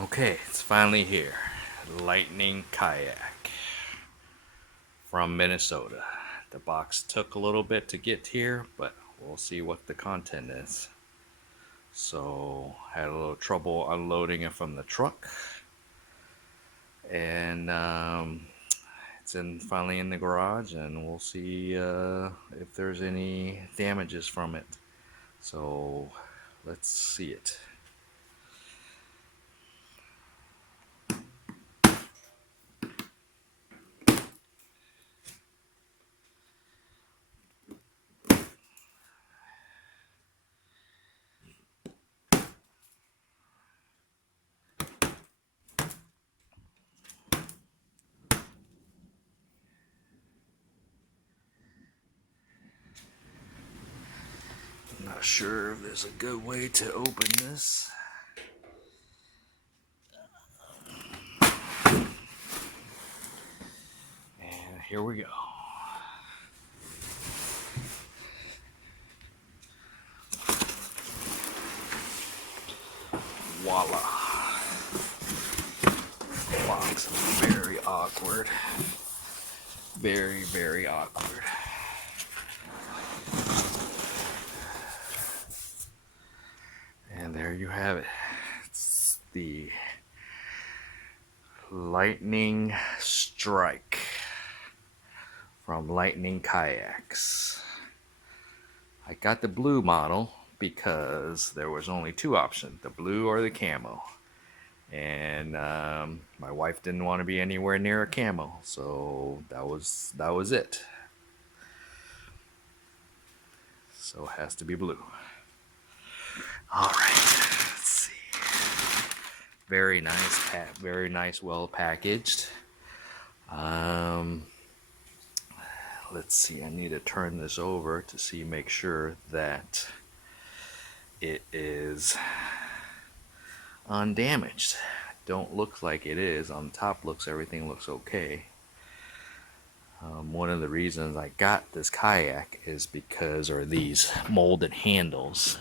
Okay, it's finally here. Lightning Kayak from Minnesota. The box took a little bit to get here, but we'll see what the content is. So, had a little trouble unloading it from the truck, and it's finally in the garage, and we'll see if there's any damages from it. So, let's see it. I'm not sure if there's a good way to open this. And here we go. Voila. Box very awkward. Very, very awkward. And there you have it. It's the Lightning Strike from Lightning Kayaks. I got the blue model because there was only two options, the blue or the camo. And my wife didn't want to be anywhere near a camo, so that was it. So it has to be blue. All right, let's see. Very nice, very nice, well packaged. Let's see. I need to turn this over to make sure that it is undamaged. Don't look like it is. On the top everything looks okay. One of the reasons I got this kayak is because, or these molded handles.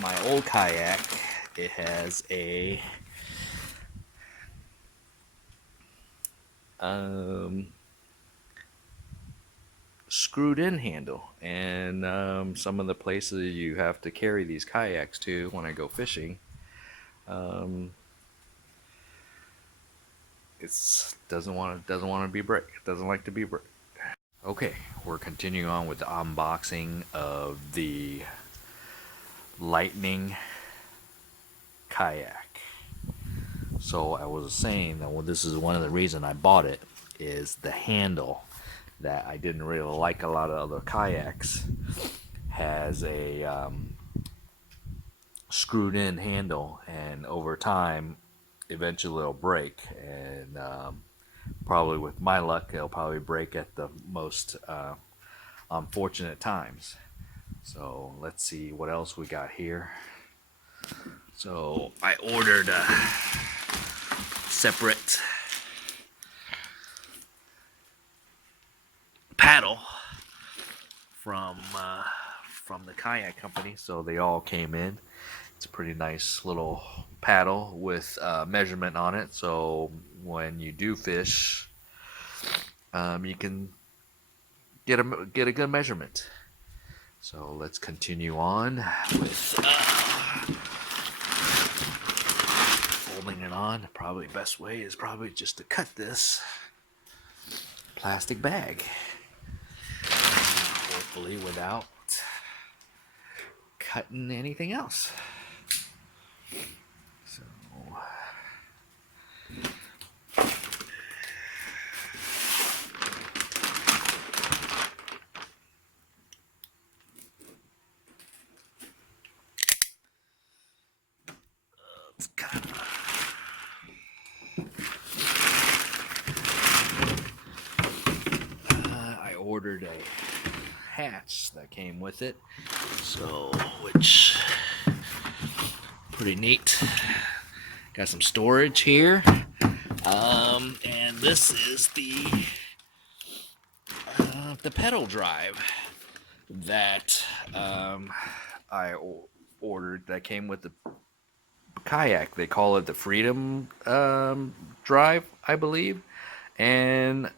My old kayak, it has a screwed in handle, and some of the places you have to carry these kayaks to when I go fishing, it doesn't want to be break. It doesn't like to be break. Okay, we're continuing on with the unboxing of the Lightning Kayak. So I was saying that this is one of the reasons I bought it, is the handle that I didn't really like. A lot of other kayaks has a screwed in handle, and over time eventually it'll break, and probably with my luck it'll probably break at the most unfortunate times. So let's see what else we got here. So I ordered a separate paddle from the kayak company, so they all came in. It's a pretty nice little paddle with measurement on it, so when you do fish, you can get a good measurement. So let's continue on with folding it on. Probably best way is probably just to cut this plastic bag, hopefully without cutting anything else. So it's kind of I ordered a hatch that came with it, so which pretty neat. Got some storage here, and this is the pedal drive that I ordered that came with the kayak. They call it the Freedom Drive, I believe. And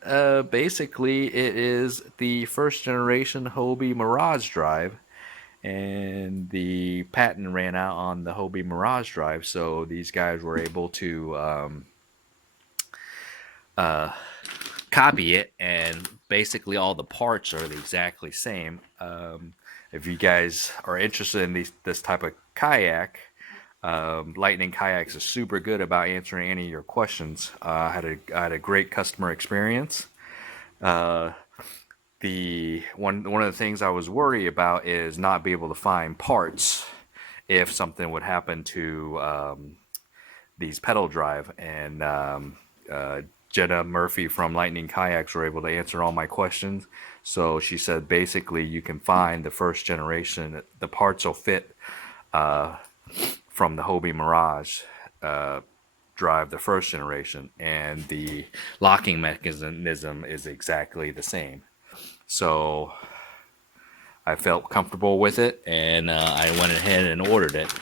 basically, it is the first generation Hobie Mirage Drive. And the patent ran out on the Hobie Mirage Drive, so these guys were able to copy it, and basically all the parts are the exactly same. If you guys are interested in this type of kayak, Lightning Kayaks is super good about answering any of your questions. I had a great customer experience. The one of the things I was worried about is not be able to find parts if something would happen to these pedal drive, and Jenna Murphy from Lightning Kayaks were able to answer all my questions. So she said basically you can find the first generation, the parts will fit from the Hobie Mirage drive, the first generation, and the locking mechanism is exactly the same. So I felt comfortable with it, and I went ahead and ordered it.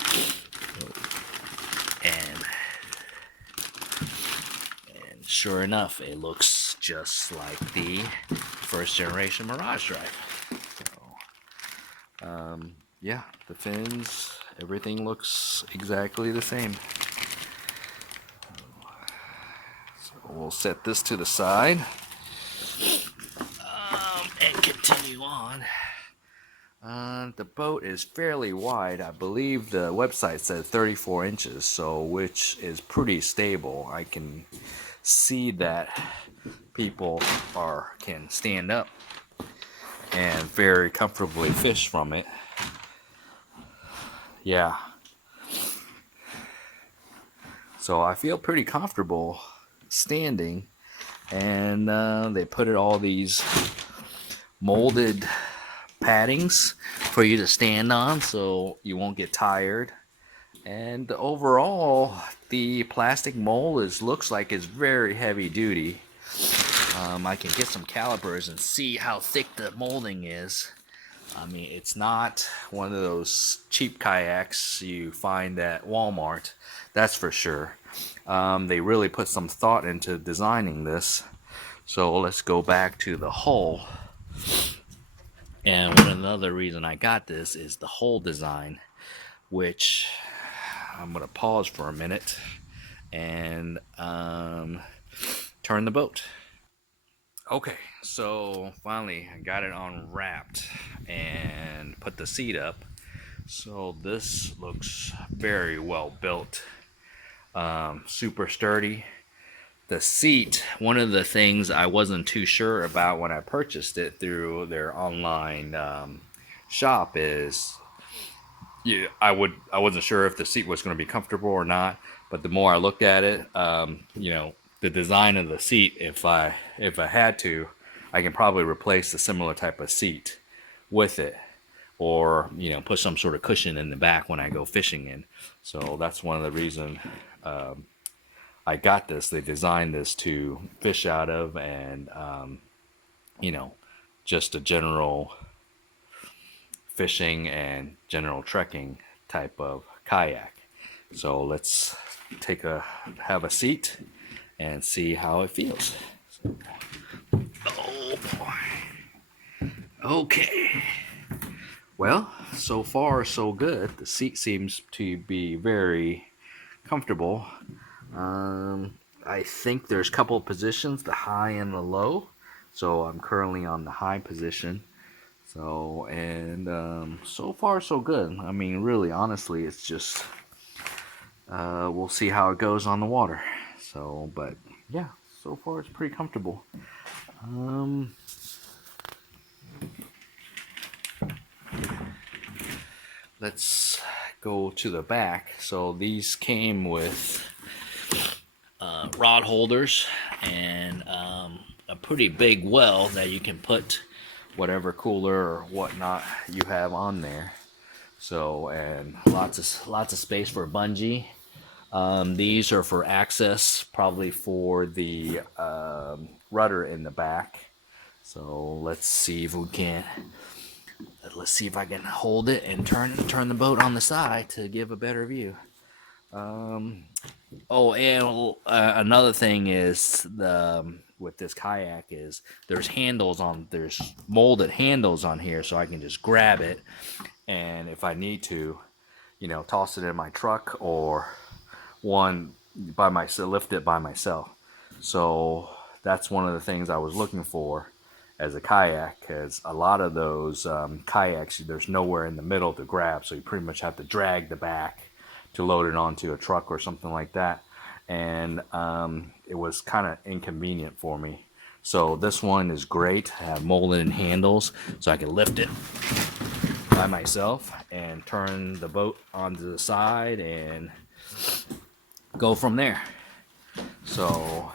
And sure enough, it looks just like the first generation Mirage Drive. So, yeah, the fins, everything looks exactly the same. So we'll set this to the side and continue on. The boat is fairly wide. I believe the website said 34 inches, so which is pretty stable. I can see that people can stand up and very comfortably fish from it. Yeah. So I feel pretty comfortable standing, and they put all these molded paddings for you to stand on so you won't get tired. And overall, the plastic mold looks like it's very heavy duty. I can get some calipers and see how thick the molding is. I mean, it's not one of those cheap kayaks you find at Walmart, that's for sure. They really put some thought into designing this. So let's go back to the hull. And another reason I got this is the hull design, which I'm going to pause for a minute and turn the boat. Okay, so finally I got it unwrapped and put the seat up. So this looks very well built, super sturdy. The seat, one of the things I wasn't too sure about when I purchased it through their online shop is, yeah, I wasn't sure if the seat was going to be comfortable or not. But the more I looked at it, the design of the seat, if I had to, I can probably replace a similar type of seat with it, or put some sort of cushion in the back when I go fishing in. So that's one of the reasons I got this. They designed this to fish out of, and just a general fishing and general trekking type of kayak. So let's have a seat and see how it feels. Oh boy. Okay. Well, so far so good. The seat seems to be very comfortable. I think there's a couple of positions, the high and the low. So I'm currently on the high position. So, and so far so good. I mean, really, honestly, it's just we'll see how it goes on the water. So, but yeah, so far it's pretty comfortable. Let's go to the back. So these came with rod holders and a pretty big well that you can put whatever cooler or whatnot you have on there. So, and lots of space for a bungee. These are for access, probably for the rudder in the back. So let's see if we can Let's see if I can hold it and turn the boat on the side to give a better view. Oh, and another thing is with this kayak is there's molded handles on here, so I can just grab it, and if I need to, toss it in my truck or lift it by myself. So that's one of the things I was looking for as a kayak, because a lot of those kayaks, there's nowhere in the middle to grab, so you pretty much have to drag the back to load it onto a truck or something like that, and it was kind of inconvenient for me. So this one is great. I have molded handles, so I can lift it by myself and turn the boat onto the side and go from there. So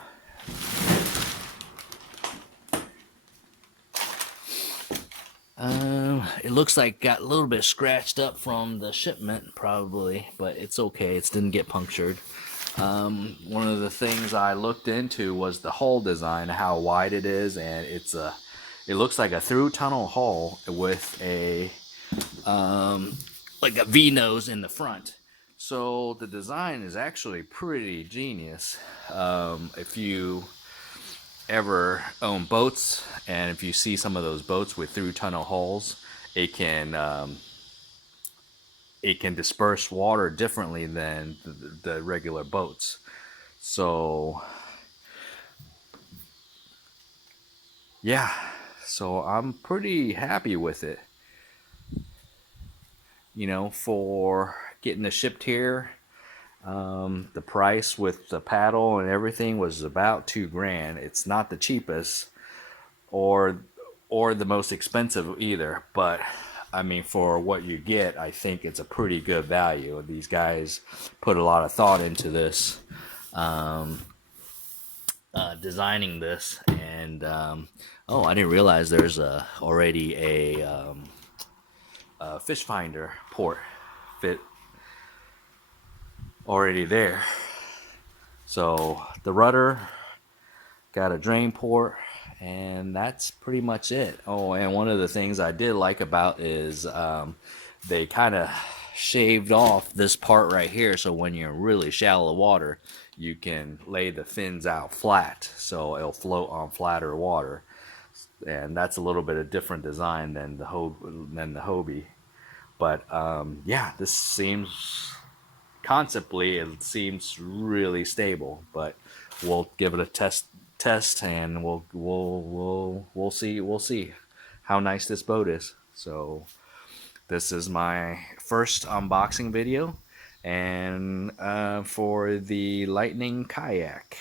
it looks like got a little bit scratched up from the shipment, probably, but it's okay. It didn't get punctured. One of the things I looked into was the hull design, how wide it is, and it looks like a through tunnel hull with a like a V nose in the front. So the design is actually pretty genius. If you ever own boats, and if you see some of those boats with through tunnel hulls, it can disperse water differently than the regular boats. So yeah, so I'm pretty happy with it. For getting it shipped here, the price with the paddle and everything was about $2,000. It's not the cheapest or the most expensive either, but I mean, for what you get, I think it's a pretty good value. These guys put a lot of thought into this, designing this, and oh, I didn't realize there's already a fish finder port fit already there. So the rudder got a drain port, and that's pretty much it. Oh, and one of the things I did like about is they kind of shaved off this part right here, so when you're in really shallow water, you can lay the fins out flat, so it'll float on flatter water. And that's a little bit of different design than the Hobie. But yeah, this seems conceptually it seems really stable. But we'll give it a test, and we'll see how nice this boat is. So this is my first unboxing video, and for the Lightning Kayak.